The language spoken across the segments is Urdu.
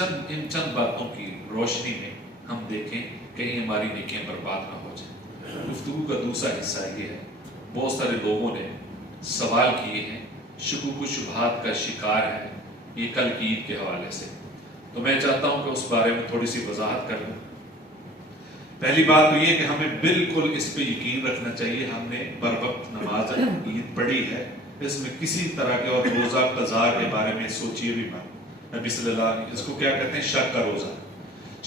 ان چند باتوں کی روشنی میں ہم دیکھیں کہیں ہماری نیکیاں برباد نہ ہو جائیں۔ گفتگو کا دوسرا حصہ یہ ہے، بہت سارے لوگوں نے سوال کیے ہیں، شکوک و شبہات کا شکار ہے یہ کل کی عید کے حوالے سے، تو میں چاہتا ہوں کہ اس بارے میں تھوڑی سی وضاحت کر لوں۔ پہلی بات تو یہ کہ ہمیں بالکل اس پہ یقین رکھنا چاہیے، ہم نے بر وقت نماز عید پڑھی ہے، اس میں کسی طرح کے اور روزہ قضا کے بارے میں سوچیے بھی مت۔ نبی صلی اللہ علیہ وسلم اس کو کیا کہتے ہیں؟ شک کا روزہ۔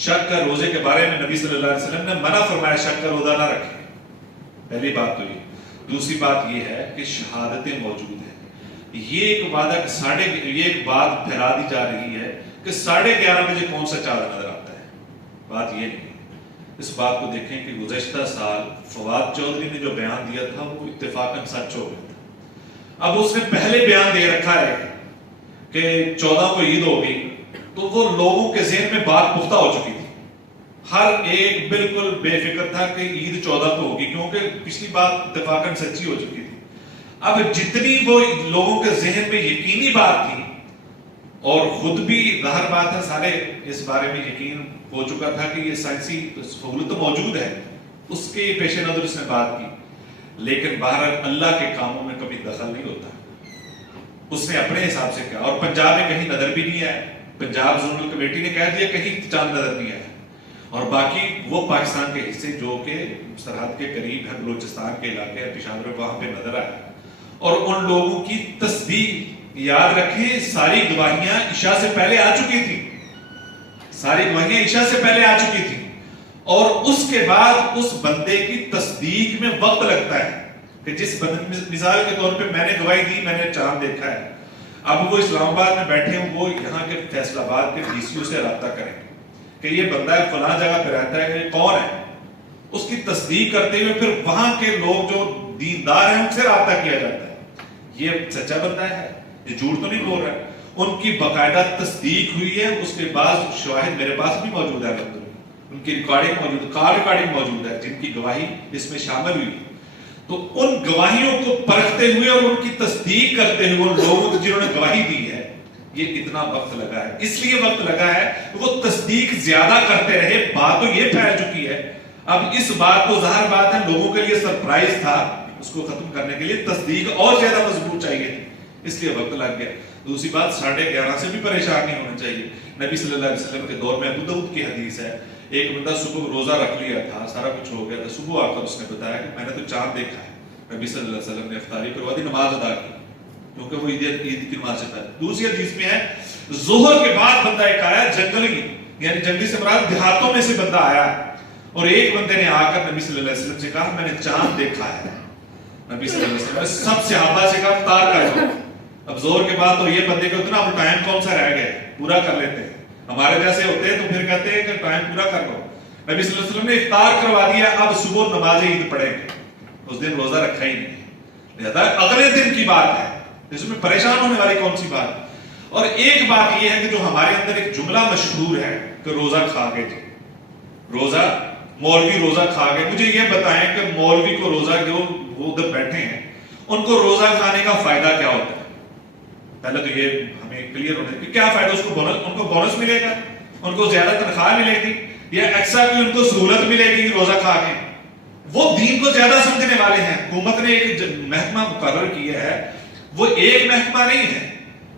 شک کا روزے کے بارے میں نبی صلی اللہ علیہ وسلم نے منع فرمایا، شک کا روزہ نہ رکھیں۔ پہلی بات تو یہ۔ دوسری بات یہ ہے کہ شہادتیں موجود ہیں۔ یہ ایک وعدہ یہ ایک بات پھیلا دی جا رہی ہے کہ 11:30 بجے کون سا چاند نظر آتا ہے، بات یہ نہیں۔ اس بات کو دیکھیں کہ گزشتہ سال فواد چودھری نے جو بیان دیا تھا وہ اتفاقاً سچ ہو گیا تھا۔ اب اس نے پہلے بیان دے رکھا ہے کہ 14 کو عید ہوگی، تو وہ لوگوں کے ذہن میں بات پختہ ہو چکی تھی، ہر ایک بالکل بے فکر تھا کہ عید 14 کو ہوگی، کیونکہ پچھلی بات اتفاقاً سچی ہو چکی تھی۔ اب جتنی وہ لوگوں کے ذہن میں یقینی بات تھی، اور خود بھی ظاہر بات ہے سارے اس بارے میں یقین ہو چکا تھا کہ یہ سائنسی سہولت موجود ہے، اس کے پیش نظر اس نے بات کی، لیکن بہرحال اللہ کے کاموں میں کبھی دخل نہیں ہوتا، اس نے اپنے حساب سے کیا۔ اور پنجاب میں کہیں نظر بھی نہیں آیا، پنجاب زونل کمیٹی نے کہہ دیا کہیں چاند نظر نہیں آیا، اور باقی وہ پاکستان کے حصے جو کہ سرحد کے قریب ہے، بلوچستان کے علاقے پشاور، وہاں پہ نظر آیا۔ اور ان لوگوں کی تصدیق، یاد رکھیں ساری گواہیاں عشاء سے پہلے آ چکی تھی، ساری گواہیاں عشاء سے پہلے آ چکی تھی، اور اس کے بعد اس بندے کی تصدیق میں وقت لگتا ہے کہ جس بندے، مثال کے طور پہ میں نے گواہی دی میں نے چاند دیکھا ہے، اب وہ اسلام آباد میں بیٹھے ہوں، وہ یہاں کے فیصل آباد کے ڈی سی او سے رابطہ کریں کہ یہ بندہ فلاں جگہ پہ رہتا ہے، یہ کون ہے، اس کی تصدیق کرتے ہوئے پھر وہاں کے لوگ جو دیندار ہیں ان سے رابطہ کیا جاتا ہے، یہ سچا بندہ ہے، یہ جھوٹ تو نہیں بول رہا ہے، ان کی باقاعدہ تصدیق ہوئی ہے، اس کے بعد شواہد میرے پاس بھی موجود ہے، ان کی ریکارڈنگ موجود ہے، کال ریکارڈنگ موجود ہے، جن کی گواہی اس میں شامل ہوئی ہے۔ تو ان گواہیوں کو پرکھتے ہوئے اور ان کی تصدیق کرتے ہوئے ان لوگوں کو جنہوں نے گواہی دی ہے، یہ اتنا وقت لگا ہے، اس لیے وقت لگا ہے وہ تصدیق زیادہ کرتے رہے، بات تو یہ پھیل چکی ہے۔ اب اس بات کو ظاہر بات ہے لوگوں کے لیے سرپرائز تھا، اس کو ختم کرنے کے لیے تصدیق اور زیادہ مضبوط چاہیے تھی، اس لیے وقت لگ گیا۔ دوسری بات 11:30 سے بھی پریشان نہیں ہونا چاہیے۔ نبی صلی اللہ علیہ وسلم کے دور میں ابو داؤد کی حدیث ہے، ایک بندہ صبح روزہ رکھ لیا تھا، سارا کچھ ہو گیا تھا، صبح آ کر اس نے بتایا کہ میں نے تو چاند دیکھا ہے۔ نبی صلی اللہ علیہ وسلم نے افطاری کروا دی، نماز ادا کی، کیونکہ وہ عید کی نماز سے پہلے۔ دوسری حدیث میں ہے ظہر کے بعد بندہ ایک آیا جنگلی، یعنی جنگلی سے مراد دیہاتوں میں سے بندہ آیا، اور ایک بندے نے آ کر نبی صلی اللہ علیہ وسلم سے کہا میں نے چاند دیکھا ہے۔ نبی صلی اللہ علیہ وسلم نے سب صحابہ سے کہا افطار کر لو۔ اب زور کے بعد تو یہ بندے کو اتنا اب ٹائم کون سا رہ گیا، پورا کر لیتے ہیں، ہمارے جیسے ہوتے ہیں تو پھر کہتے ہیں کہ ٹائم پورا کر لو۔ نبی صلی اللہ علیہ وسلم نے افطار کروا دیا، اب صبح نماز عید پڑھیں گے، اس دن روزہ رکھا ہی نہیں، لہذا اگلے دن کی بات ہے، اس میں پریشان ہونے والی کون سی بات ہے۔ اور ایک بات یہ ہے کہ جو ہمارے اندر ایک جملہ مشہور ہے کہ روزہ کھا گئے جی، روزہ مولوی روزہ کھا گئے، مجھے یہ بتائیں کہ مولوی کو روزہ جو وہ ادھر بیٹھے ہیں ان کو روزہ کھانے کا فائدہ کیا ہوتا ہے؟ پہلے تو یہ ہمیں کلیئر ہونا ہے کہ کیا فائدہ، اس کو بونس، ان کو بونس ملے گا، ان کو زیادہ تنخواہ ملے گی، یا ایکسٹرا کوئی ان کو سہولت ملے گی روزہ کھا کے؟ وہ دین کو زیادہ سمجھنے والے ہیں۔ حکومت نے ایک محکمہ مقرر کیا ہے، وہ ایک محکمہ نہیں ہے،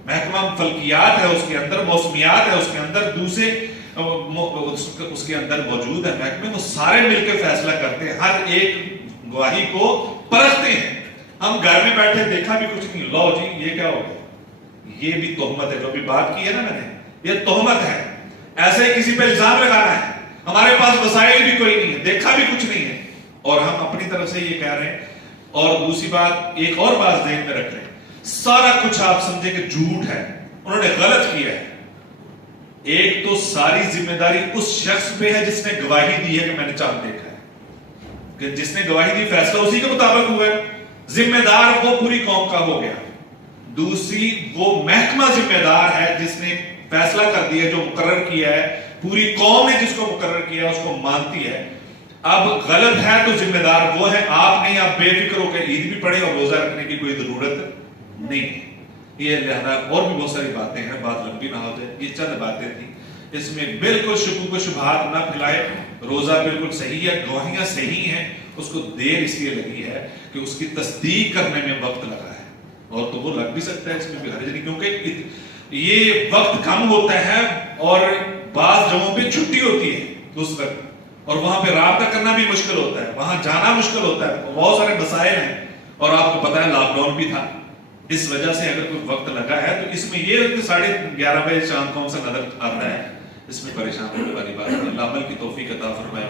محکمہ فلکیات ہے، اس کے اندر موسمیات ہے، اس کے اندر دوسرے اس کے اندر موجود ہے محکمے، وہ سارے مل کے فیصلہ کرتے ہیں، ہر ایک گواہی کو پرکھتے ہیں۔ ہم گھر میں بیٹھے دیکھا بھی کچھ نہیں، لو جی یہ کیا ہو گیا، یہ بھی تہمت ہے، جو بھی بات کی ہے نا میں نے، یہ تہمت ہے، ایسے ہی کسی پہ الزام لگانا ہے، ہمارے پاس وسائل بھی کوئی نہیں ہے، دیکھا بھی کچھ نہیں ہے، اور ہم اپنی طرف سے یہ کہہ رہے ہیں۔ اور دوسری بات، ایک اور بات ذہن میں رکھ لیں، سارا کچھ آپ سمجھے کہ جھوٹ ہے، انہوں نے غلط کیا ہے، ایک تو ساری ذمہ داری اس شخص پہ ہے جس نے گواہی دی ہے کہ میں نے چاند دیکھا ہے، کہ جس نے گواہی دی فیصلہ اسی کے مطابق ہوا ہے، ذمہ دار وہ پوری قوم کا ہو گیا۔ دوسری وہ محکمہ ذمہ دار ہے جس نے فیصلہ کر دیا، جو مقرر کیا ہے، پوری قوم نے جس کو مقرر کیا اس کو مانتی ہے۔ اب غلط ہے تو ذمہ دار وہ ہے، آپ نہیں، آپ بے فکر ہو کے عید بھی پڑھیں اور روزہ رکھنے کی کوئی ضرورت نہیں ہے۔ یہ لہذا اور بھی بہت ساری باتیں ہیں، بات لمبی نہ ہو جائے، یہ چند باتیں تھیں۔ اس میں بالکل شکوک و شبہات نہ پھیلائے. روزہ بالکل صحیح ہے, گواہیاں صحیح ہیں, اس کو دیر اس لیے لگی ہے کہ اس کی تصدیق کرنے میں وقت لگا ہے, اور تو وہ لگ بھی سکتا ہے, اس میں بھی حرج نہیں, کیونکہ یہ وقت کم ہوتا ہے اور بعض جگہوں پہ چھٹی ہوتی ہے اس وقت, اور وہاں پہ رابطہ کرنا بھی مشکل ہوتا ہے, وہاں جانا مشکل ہوتا ہے, بہت سارے مسائل ہیں, اور آپ کو پتا ہے لاک ڈاؤن بھی تھا. اس وجہ سے اگر کوئی وقت لگا ہے تو اس میں یہ 11:30 بجے شام کو ہم سے نظر آتا ہے, اس میں پریشان ہونے والی بات ہے. اللہ عمل کی توفیق عطا فرمائے.